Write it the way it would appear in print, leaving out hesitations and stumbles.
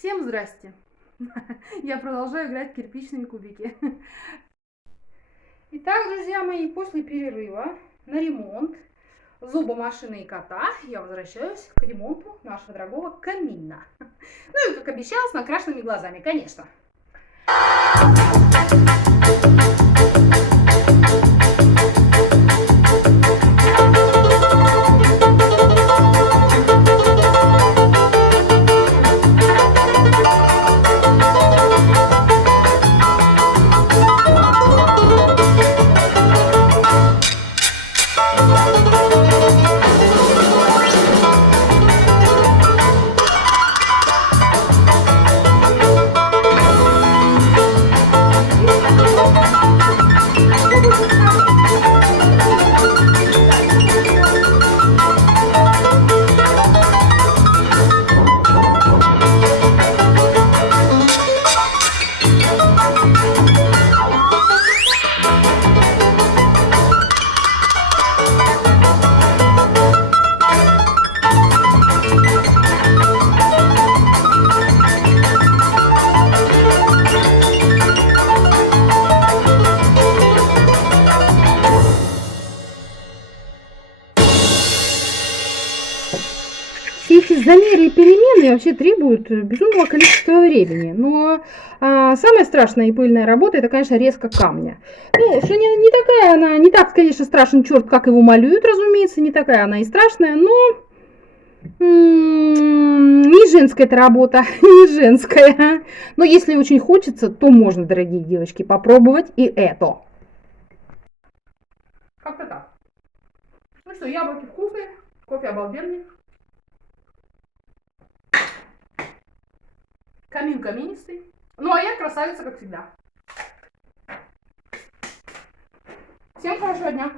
Всем здрасте! Я продолжаю играть в кирпичные кубики. Итак, друзья мои, после перерыва на ремонт зубомашины и кота я возвращаюсь к ремонту нашего дорогого камина. Ну и, как обещала, с накрашенными глазами, конечно. Все эти замеры и перемены вообще требуют безумного количества времени. Но самая страшная и пыльная работа — это, конечно, резка камня. Ну, что не такая она, не так, конечно, страшен черт, как его малюют, разумеется, не такая она и страшная, но не женская эта работа, не женская. Но если очень хочется, то можно, дорогие девочки, попробовать и это. Как-то так. Ну что, яблоки вкусные, кофе обалденный. Камин каменистый. Ну, а я красавица, как всегда. Всем хорошего дня.